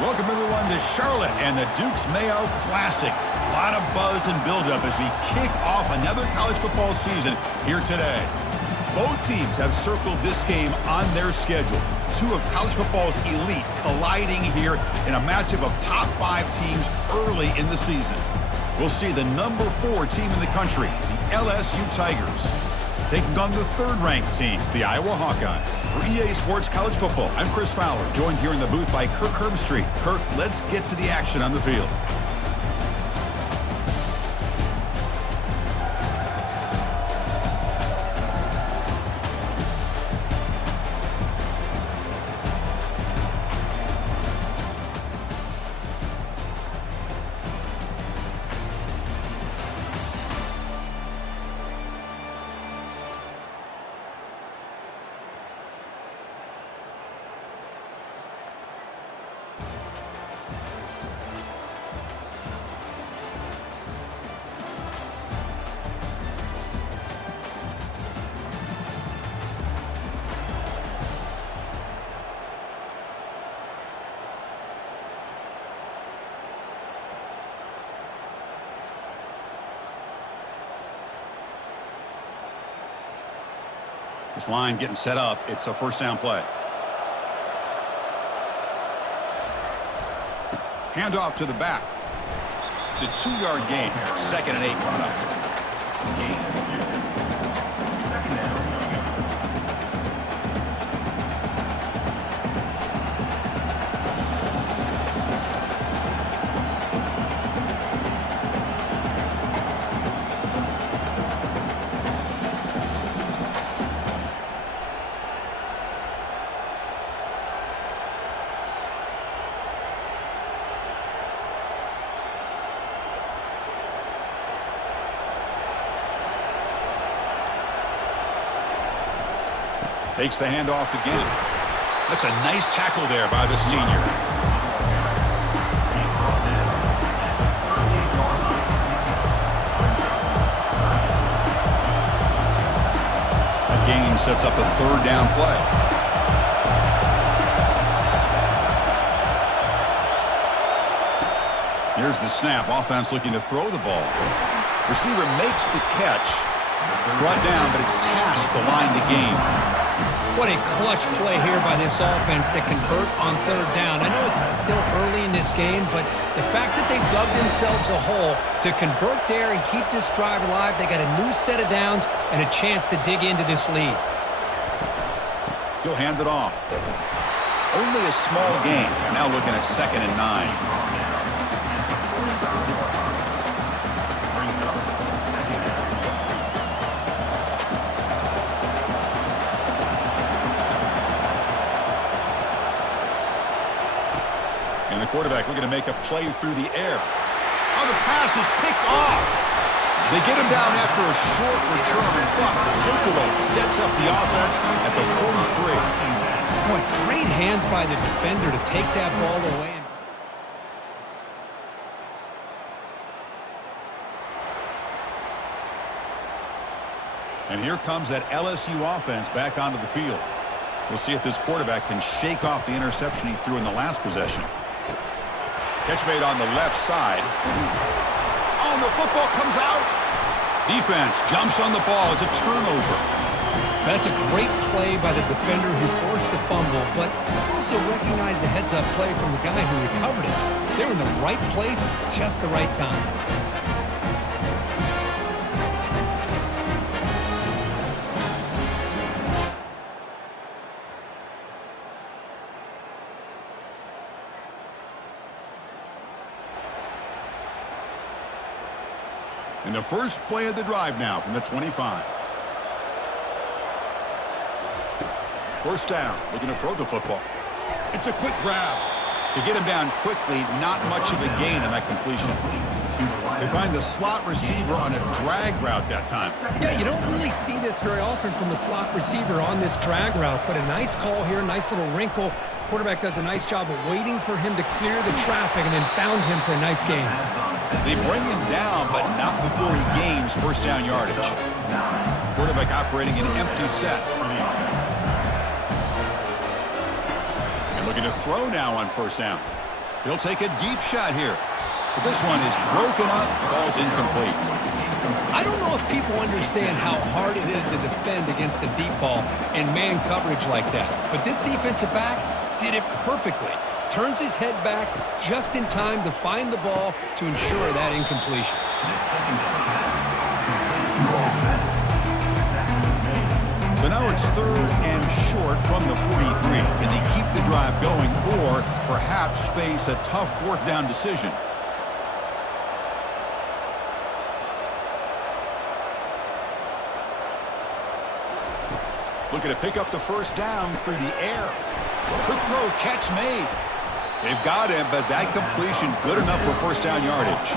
Welcome, everyone, to Charlotte and the Dukes Mayo Classic. A lot of buzz and buildup as we kick off another college football season here today. Both teams have circled this game on their schedule. Two of college football's elite colliding here in a matchup of top 5 teams early in the season. We'll see the number 4 team in the country, the LSU Tigers, taking on the 3rd-ranked team, the Iowa Hawkeyes. For EA Sports College Football, I'm Chris Fowler, joined here in the booth by Kirk Herbstreit. Kirk, let's get to the action on the field. This line getting set up. It's a first down play. Handoff to the back. It's a 2-yard gain. 2nd and 8 coming up. Takes the handoff again. That's a nice tackle there by the senior. That game sets up a 3rd down play. Here's the snap. Offense looking to throw the ball. Receiver makes the catch. Brought down, but it's past the line to gain. What a clutch play here by this offense to convert on 3rd down. I know it's still early in this game, but the fact that they've dug themselves a hole to convert there and keep this drive alive, they got a new set of downs and a chance to dig into this lead. He'll hand it off. Only a small gain. Now looking at 2nd and 9. Quarterback looking to make a play through the air. Oh, the pass is picked off. They get him down after a short return, but the takeaway sets up the offense at the 43. Boy, great hands by the defender to take that ball away. And here comes that LSU offense back onto the field. We'll see if this quarterback can shake off the interception he threw in the last possession. Catch made on the left side. Oh, the football comes out. Defense jumps on the ball. It's a turnover. That's a great play by the defender who forced the fumble, but let's also recognize the heads-up play from the guy who recovered it. They were in the right place, just the right time. And the first play of the drive now from the 25. First down, looking to throw the football. It's a quick grab. To get him down quickly, not much of a gain on that completion. They find the slot receiver on a drag route that time. Yeah, you don't really see this very often from a slot receiver on this drag route, but a nice call here, nice little wrinkle. Quarterback does a nice job of waiting for him to clear the traffic and then found him for a nice gain. They bring him down, but not before he gains first down yardage. Quarterback operating an empty set. And looking to throw now on first down. He'll take a deep shot here. But this one is broken up, falls incomplete. I don't know if people understand how hard it is to defend against a deep ball in man coverage like that. But this defensive back did it perfectly. Turns his head back just in time to find the ball to ensure that incompletion. So now it's 3rd and short from the 43. Can they keep the drive going or perhaps face a tough 4th down decision? Looking to pick up the 1st down through the air. Quick throw, catch made. They've got him, but that completion good enough for 1st down yardage.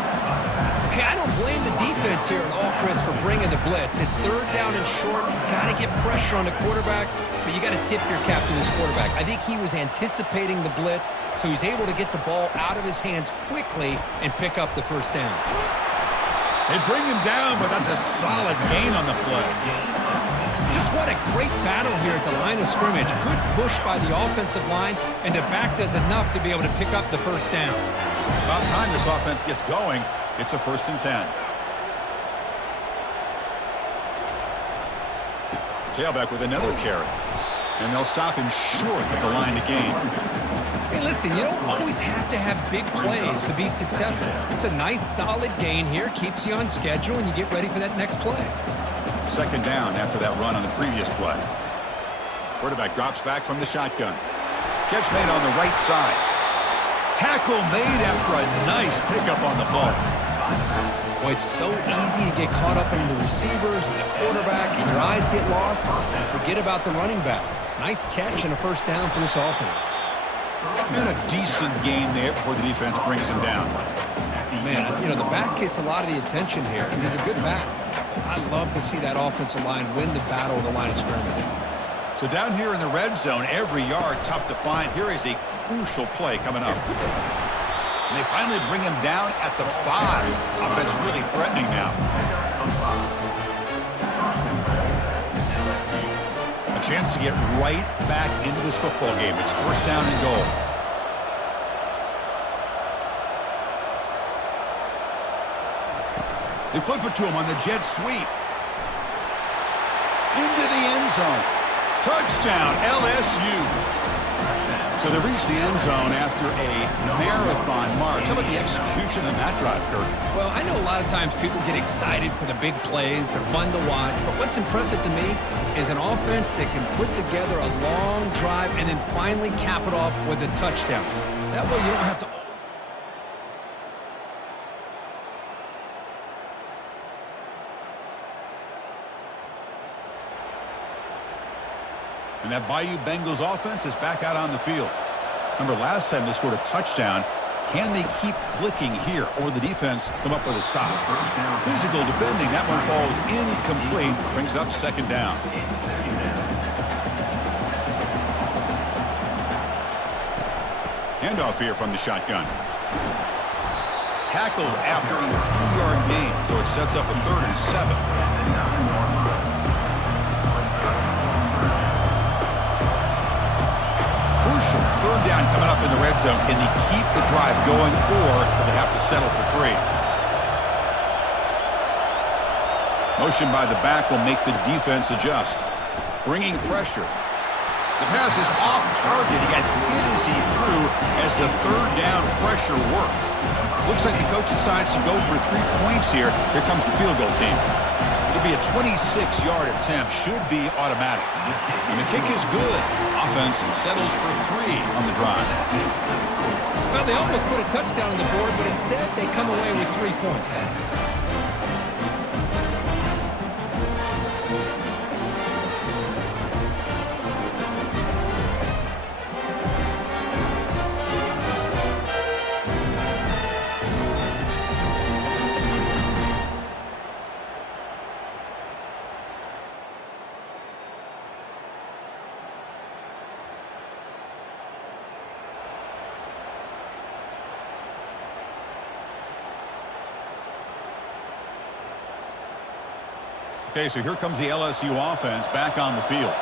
Hey, I don't blame the defense here at all, Chris, for bringing the blitz. It's 3rd down and short. Got to get pressure on the quarterback, but you got to tip your cap to this quarterback. I think he was anticipating the blitz, so he's able to get the ball out of his hands quickly and pick up the 1st down. They bring him down, but that's a solid gain on the play. Just what a great battle here at the line of scrimmage. Good push by the offensive line, and the back does enough to be able to pick up the 1st down. About time this offense gets going. It's a 1st and 10. Tailback with another carry. And they'll stop him short at the line to gain. Hey, listen, you don't always have to have big plays to be successful. It's a nice, solid gain here. Keeps you on schedule, and you get ready for that next play. 2nd down after that run on the previous play. Quarterback drops back from the shotgun. Catch made on the right side. Tackle made after a nice pickup on the ball. Well, it's so easy to get caught up in the receivers and the quarterback, and your eyes get lost, and forget about the running back. Nice catch and a 1st down for this offense. And a decent gain there before the defense brings him down. Man, you know, the back gets a lot of the attention here, and he's a good back. I love to see that offensive line win the battle of the line of scrimmage. So down here in the red zone, every yard tough to find. Here is a crucial play coming up. And they finally bring him down at the 5. Offense really threatening now. A chance to get right back into this football game. It's 1st down and goal. They flip it to him on the jet sweep. Into the end zone. Touchdown, LSU. So they reach the end zone after a marathon march. How about the execution on that drive, Kurt? Well, I know a lot of times people get excited for the big plays. They're fun to watch. But what's impressive to me is an offense that can put together a long drive and then finally cap it off with a touchdown. That way you don't have to... And that Bayou Bengals offense is back out on the field. Remember, last time they scored a touchdown. Can they keep clicking here, or the defense come up with a stop? Physical defending. That one falls incomplete. Brings up 2nd down. Handoff here from the shotgun. Tackled after a 3-yard gain, so it sets up a 3rd and 7. Crucial 3rd down coming up in the red zone. Can they keep the drive going, or will they have to settle for 3? Motion by the back will make the defense adjust. Bringing pressure. The pass is off target. He got hit as he threw as the 3rd down pressure works. Looks like the coach decides to go for 3 points here. Here comes the field goal team. It'll be a 26-yard attempt. Should be automatic. And the kick is good. Offense settles for 3 on the drive. Well, they almost put a touchdown on the board, but instead they come away with 3 points. Okay, so here comes the LSU offense back on the field.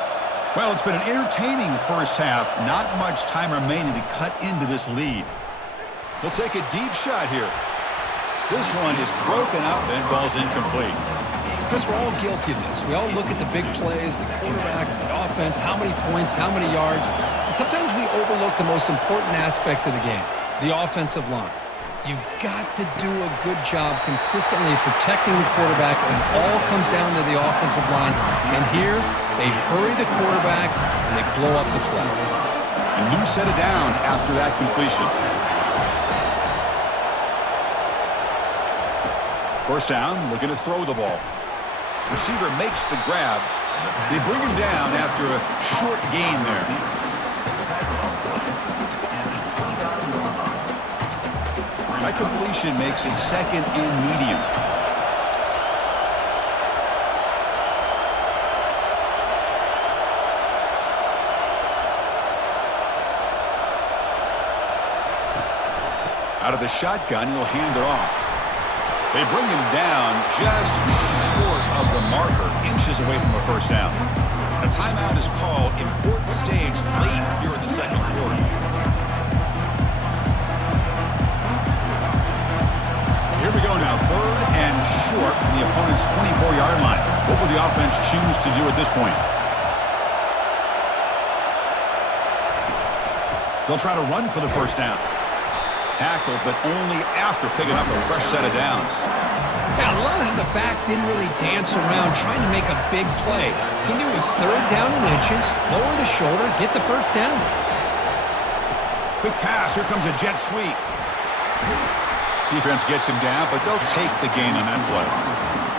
Well, it's been an entertaining first half. Not much time remaining to cut into this lead. He'll take a deep shot here. This one is broken up and falls incomplete. Because we're all guilty of this. We all look at the big plays, the quarterbacks, the offense, how many points, how many yards. And sometimes we overlook the most important aspect of the game, the offensive line. You've got to do a good job consistently protecting the quarterback, and it all comes down to the offensive line. And here, they hurry the quarterback, and they blow up the play. A new set of downs after that completion. First down, looking to throw the ball. Receiver makes the grab. They bring him down after a short gain there. That completion makes it second and medium. Out of the shotgun, he'll hand it off. They bring him down just short of the marker, inches away from a first down. A timeout is called. Important stage late here in the second quarter. Here we go now, third and short from the opponent's 24-yard line. What will the offense choose to do at this point? They'll try to run for the first down. Tackled, but only after picking up a fresh set of downs. Yeah, I love how the back didn't really dance around trying to make a big play. He knew it's third down in inches, lower the shoulder, get the first down. Quick pass, here comes a jet sweep. Defense gets him down, but they'll take the gain on that play.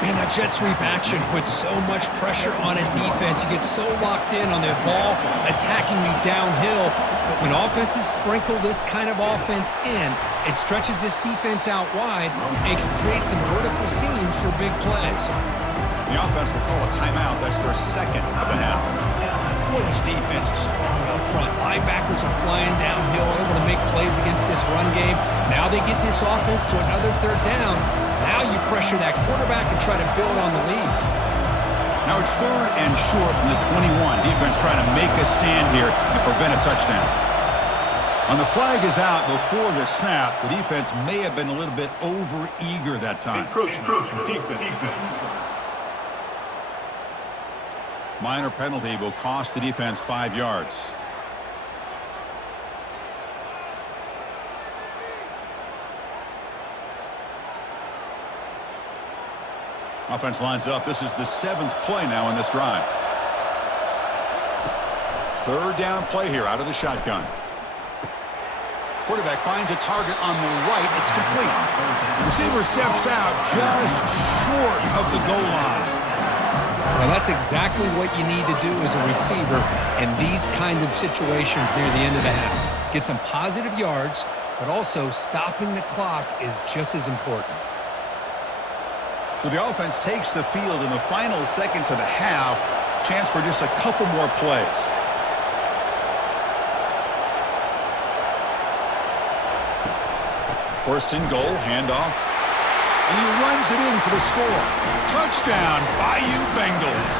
Man, that jet sweep action puts so much pressure on a defense. You get so locked in on their ball attacking you downhill. But when offenses sprinkle this kind of offense in, it stretches this defense out wide and can create some vertical seams for big plays. The offense will call a timeout. That's their second of the half. Boy, this defense is strong up front. Linebackers are flying downhill, able to make plays against this run game. Now they get this offense to another third down. Now you pressure that quarterback and try to build on the lead. Now it's third and short from the 21. Defense trying to make a stand here and prevent a touchdown. And the flag is out before the snap. The defense may have been a little bit over-eager that time. Defense. Minor penalty will cost the defense 5 yards. Offense lines up. This is the 7th play now in this drive. Third down play here out of the shotgun. Quarterback finds a target on the right. It's complete. Receiver steps out just short of the goal line. Well, that's exactly what you need to do as a receiver in these kind of situations near the end of the half. Get some positive yards, but also stopping the clock is just as important. So the offense takes the field in the final seconds of the half. Chance for just a couple more plays. First and goal, handoff. And he runs it in for the score. Touchdown, Bayou Bengals.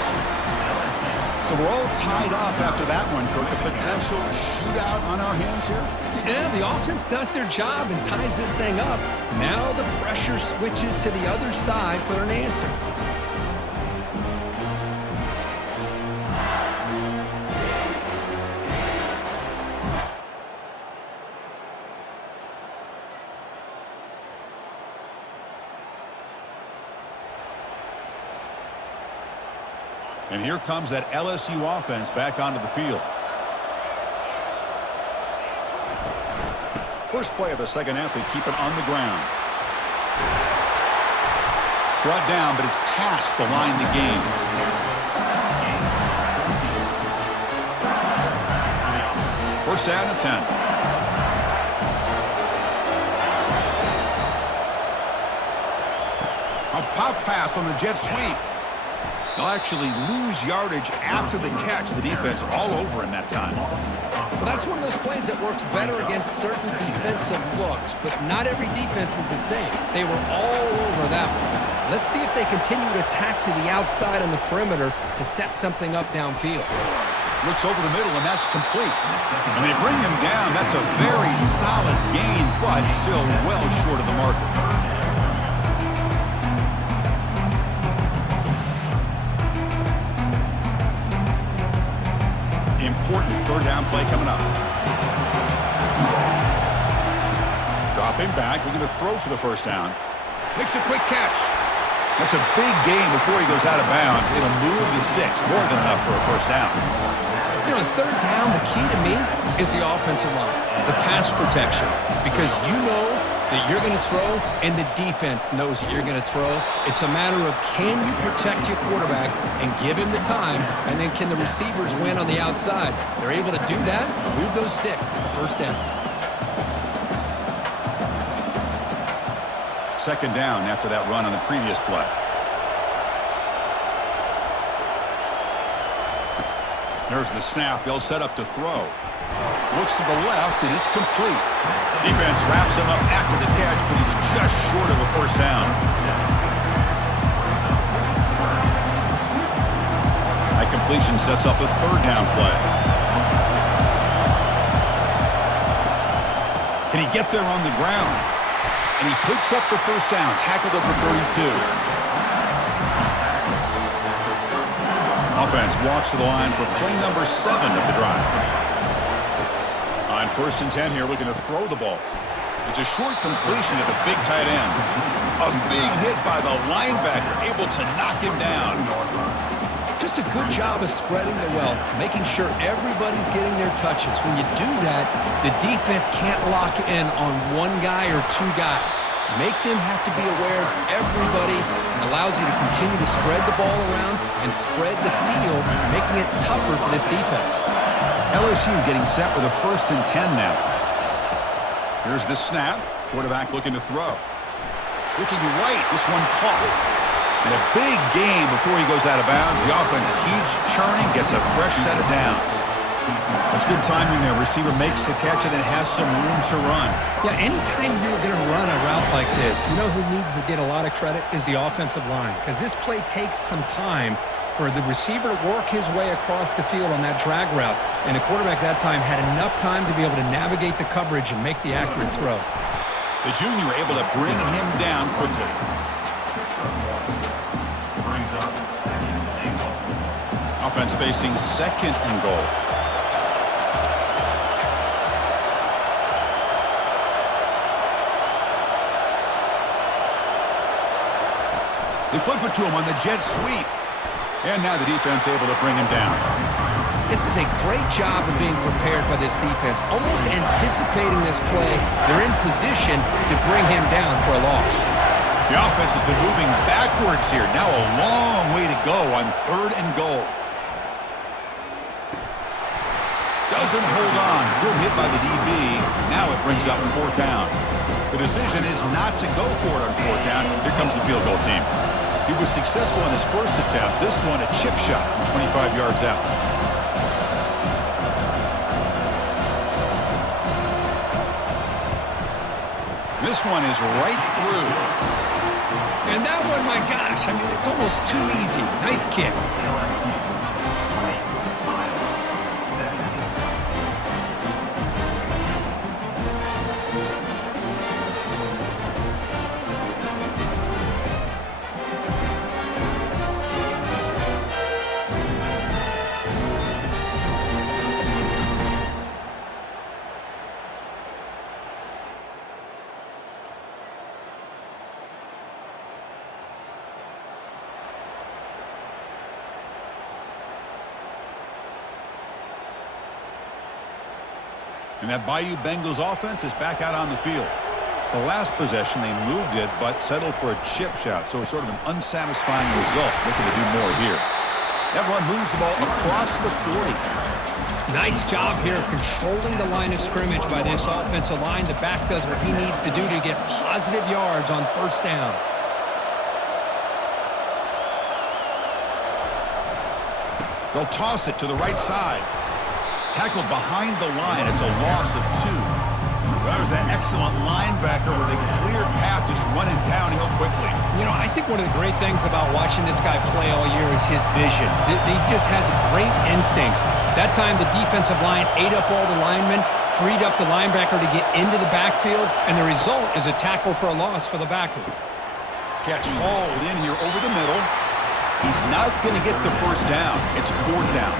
So we're all tied up after that one, Kirk. A potential shootout on our hands here? Yeah, the offense does their job and ties this thing up. Now the pressure switches to the other side for an answer. And here comes that LSU offense back onto the field. First play of the second half, they keep it on the ground. Brought down, but it's past the line to gain. First down and 10. A pop pass on the jet sweep. They'll actually lose yardage after the catch. The defense all over in that time. Well, that's one of those plays that works better against certain defensive looks, but not every defense is the same. They were all over that one. Let's see if they continue to attack to the outside on the perimeter to set something up downfield. Looks over the middle, and that's complete. And they bring him down. That's a very solid gain, but still well short of the marker. Important third down play coming up. Dropping back, looking to throw for the first down. Makes a quick catch. That's a big gain before he goes out of bounds. It'll move the sticks, more than enough for a first down. You know, on third down, the key to me is the offensive line, the pass protection, because you know that you're going to throw and the defense knows that you're going to throw. It's a matter of can you protect your quarterback and give him the time, and then can the receivers win on the outside? They're able to do that, move those sticks. It's a first down. Second down after that run on the previous play. There's the snap. They'll set up to throw. Looks to the left, and it's complete. Defense wraps him up after the catch, but he's just short of a first down. That completion sets up a third down play. Can he get there on the ground? And he picks up the first down, tackled at the 32. Offense walks to the line for play number 7 of the drive. On first and 10 here, looking to throw the ball. It's a short completion at the big tight end. A big hit by the linebacker, able to knock him down. Just a good job of spreading the wealth, making sure everybody's getting their touches. When you do that, the defense can't lock in on one guy or two guys. Make them have to be aware of everybody, and allows you to continue to spread the ball around and spread the field, making it tougher for this defense. LSU getting set with a first and 10 now. Here's the snap. Quarterback looking to throw. Looking right. This one caught. And a big gain before he goes out of bounds. The offense keeps churning, gets a fresh set of downs. That's good timing there. Receiver makes the catch and then has some room to run. Yeah, anytime you're going to run a route like this, you know who needs to get a lot of credit is the offensive line, because this play takes some time for the receiver to work his way across the field on that drag route. And the quarterback that time had enough time to be able to navigate the coverage and make the accurate throw. The junior able to bring him down quickly. Offense facing second and goal. They flip it to him on the jet sweep. And now the defense able to bring him down. This is a great job of being prepared by this defense, almost anticipating this play. They're in position to bring him down for a loss. The offense has been moving backwards here. Now a long way to go on third and goal. Doesn't hold on. Good hit by the DB. Now it brings up fourth down. The decision is not to go for it on fourth down. Here comes the field goal team. He was successful in his first attempt. This one, a chip shot from 25 yards out. This one is right through. And that one, my gosh, I mean, it's almost too easy. Nice kick. And that Bayou Bengals offense is back out on the field. The last possession, they moved it, but settled for a chip shot. So it's sort of an unsatisfying result. Looking to do more here. That run moves the ball across the 40. Nice job here of controlling the line of scrimmage by this offensive line. The back does what he needs to do to get positive yards on first down. They'll toss it to the right side. Tackled behind the line. It's a loss of 2. Well, that was that excellent linebacker with a clear path just running downhill quickly. You know, I think one of the great things about watching this guy play all year is his vision. He just has great instincts. That time, the defensive line ate up all the linemen, freed up the linebacker to get into the backfield, and the result is a tackle for a loss for the backer. Catch hauled in here over the middle. He's not going to get the first down. It's 4th down.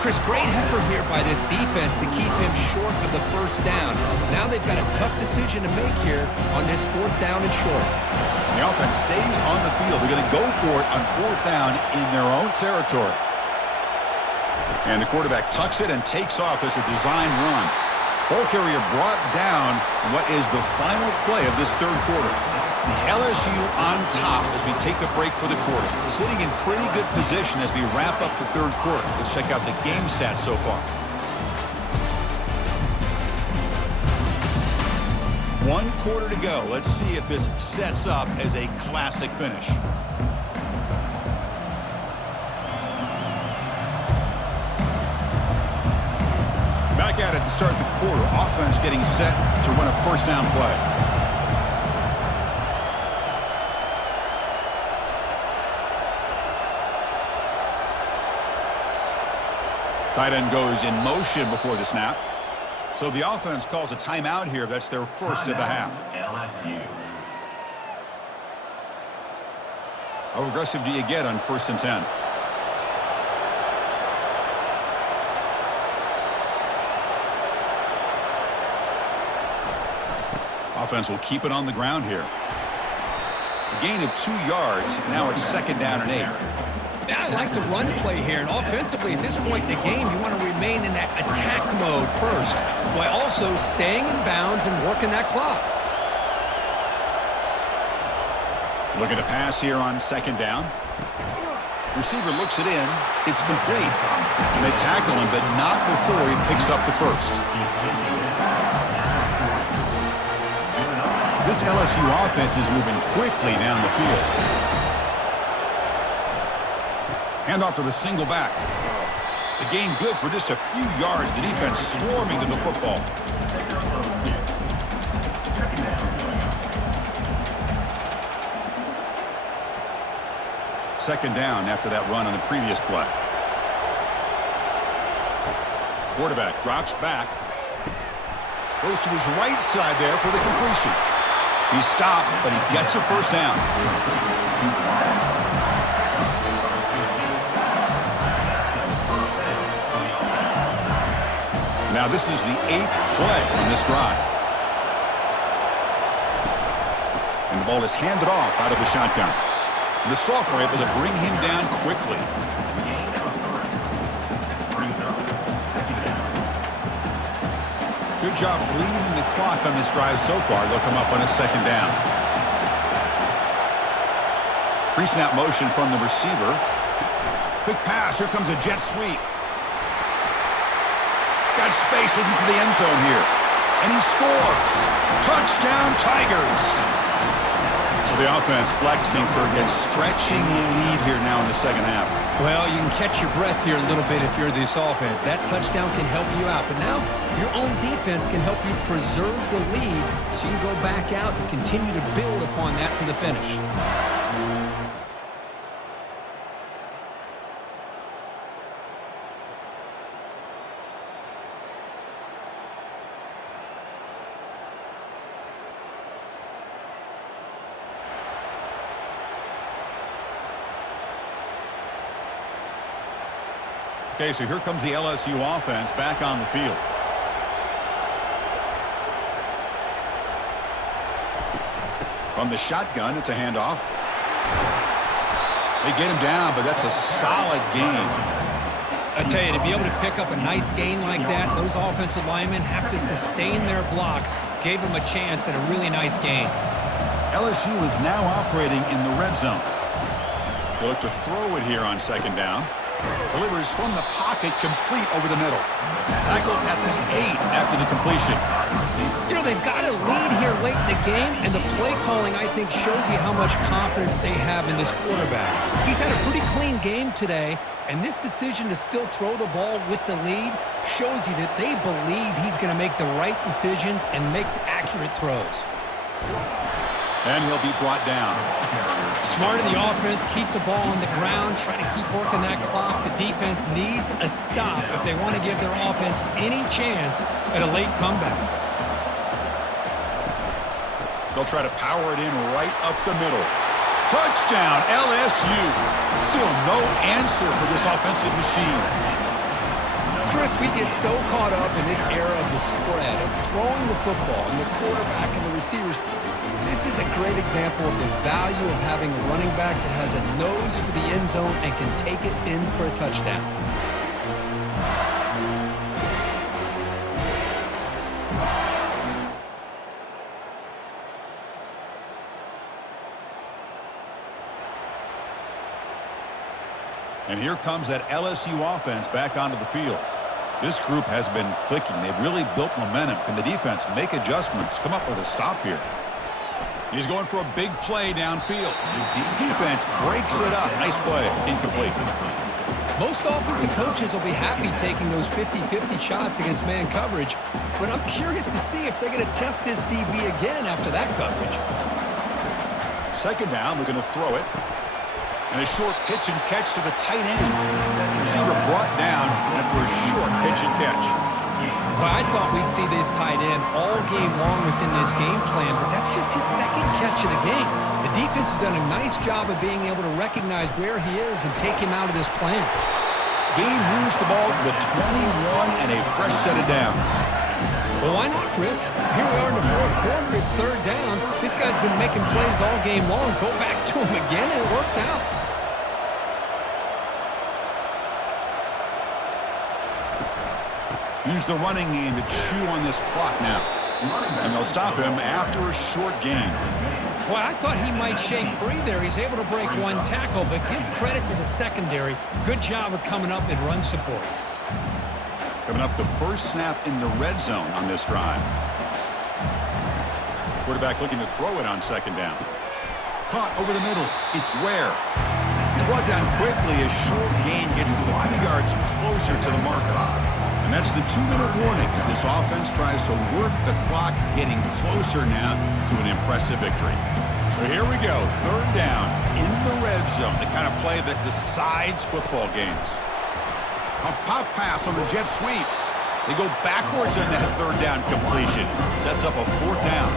Chris, great effort here by this defense to keep him short of the first down. Now they've got a tough decision to make here on this 4th down and short. The offense stays on the field. They're going to go for it on 4th down in their own territory. And the quarterback tucks it and takes off as a design run. Ball carrier brought down what is the final play of this 3rd quarter. It's LSU on top as we take a break for the quarter. We're sitting in pretty good position as we wrap up the 3rd quarter. Let's check out the game stats so far. 1 quarter to go. Let's see if this sets up as a classic finish. Back at it to start the quarter. Offense getting set to run a first down play. Tight end goes in motion before the snap. So the offense calls a timeout here. That's their first of the half. LSU. How aggressive do you get on 1st and 10? Offense will keep it on the ground here. A gain of 2 yards. Now it's 2nd down and 8. Now, I like the run play here, and offensively, at this point in the game, you want to remain in that attack mode first, while also staying in bounds and working that clock. Looking to pass here on 2nd down. Receiver looks it in. It's complete. And they tackle him, but not before he picks up the first. This LSU offense is moving quickly down the field. Hand off to the single back. The gain good for just a few yards. The defense swarming to the football. Second down after that run on the previous play. Quarterback drops back. Goes to his right side there for the completion. He's stopped, but he gets a first down. Now this is the 8th play on this drive. And the ball is handed off out of the shotgun. And the sophomore able to bring him down quickly. Good job bleeding the clock on this drive so far. They'll come up on a 2nd down. Pre-snap motion from the receiver. Quick pass. Here comes a jet sweep. Got space looking for the end zone here. And he scores. Touchdown, Tigers. So the offense flexing for a stretching lead here now in the 2nd half. Well, you can catch your breath here a little bit if you're this offense. That touchdown can help you out. But now your own defense can help you preserve the lead so you can go back out and continue to build upon that to the finish. Okay, so here comes the LSU offense back on the field. From the shotgun, it's a handoff. They get him down, but that's a solid gain. I tell you, to be able to pick up a nice gain like that, those offensive linemen have to sustain their blocks. Gave them a chance at a really nice gain. LSU is now operating in the red zone. They look to throw it here on 2nd down. Delivers from the pocket, complete over the middle. Tackled at the 8 after the completion. You know, they've got a lead here late in the game, and the play calling, I think, shows you how much confidence they have in this quarterback. He's had a pretty clean game today, and this decision to still throw the ball with the lead shows you that they believe he's going to make the right decisions and make accurate throws. And he'll be brought down. Smart in the offense, keep the ball on the ground, try to keep working that clock. The defense needs a stop if they want to give their offense any chance at a late comeback. They'll try to power it in right up the middle. Touchdown, LSU. Still no answer for this offensive machine. Chris, we get so caught up in this era of the spread, of throwing the football, and the quarterback and the receivers. This is a great example of the value of having a running back that has a nose for the end zone and can take it in for a touchdown. And here comes that LSU offense back onto the field. This group has been clicking. They've really built momentum. Can the defense make adjustments, come up with a stop here? He's going for a big play downfield. Defense breaks it up. Nice play. Incomplete. Most offensive coaches will be happy taking those 50-50 shots against man coverage, but I'm curious to see if they're going to test this DB again after that coverage. Second down, we're going to throw it. And a short pitch and catch to the tight end. Receiver brought down after a short pitch and catch. Well, I thought we'd see this tight end all game long within this game plan, but that's just his second catch of the game. The defense has done a nice job of being able to recognize where he is and take him out of this plan. Gain moves the ball to the 21 and a fresh set of downs. Well, why not, Chris? Here we are in the fourth quarter. It's third down. This guy's been making plays all game long. Go back to him again, and it works out. Use the running game to chew on this clock now. And they'll stop him after a short gain. Well, I thought he might shake free there. He's able to break one tackle, but give credit to the secondary. Good job of coming up in run support. Coming up, the first snap in the red zone on this drive. Quarterback looking to throw it on second down. Caught over the middle. It's Ware. He's brought down quickly as short gain gets them a few yards closer to the marker. And that's the 2-minute warning as this offense tries to work the clock, getting closer now to an impressive victory. So here we go, third down in the red zone, the kind of play that decides football games. A pop pass on the jet sweep. They go backwards on that third down completion. Sets up a fourth down.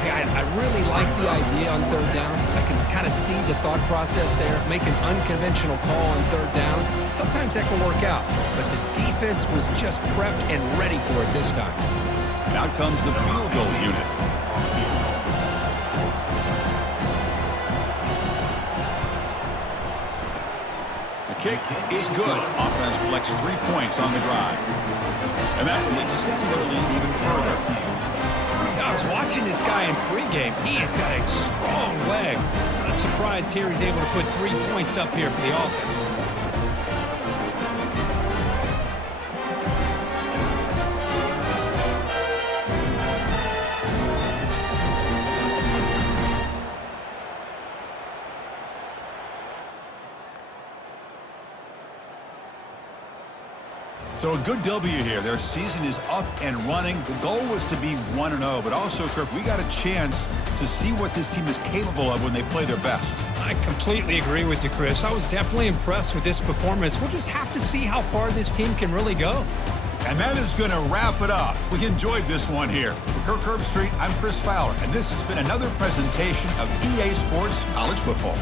Hey, I really like the idea on third down. I can kind of see the thought process there. Make an unconventional call on third down. Sometimes that can work out, but the defense was just prepped and ready for it this time. And out comes the field goal unit. The kick is good. Offense collects 3 points on the drive. And that will extend their lead even further. I was watching this guy in pregame. He has got a strong leg. I'm surprised here he's able to put 3 points up here for the offense. So a good W here. Their season is up and running. The goal was to be 1-0, but also, Kirk, we got a chance to see what this team is capable of when they play their best. I completely agree with you, Chris. I was definitely impressed with this performance. We'll just have to see how far this team can really go. And that is going to wrap it up. We enjoyed this one here. For Kirk Herbstreit, I'm Chris Fowler, and this has been another presentation of EA Sports College Football.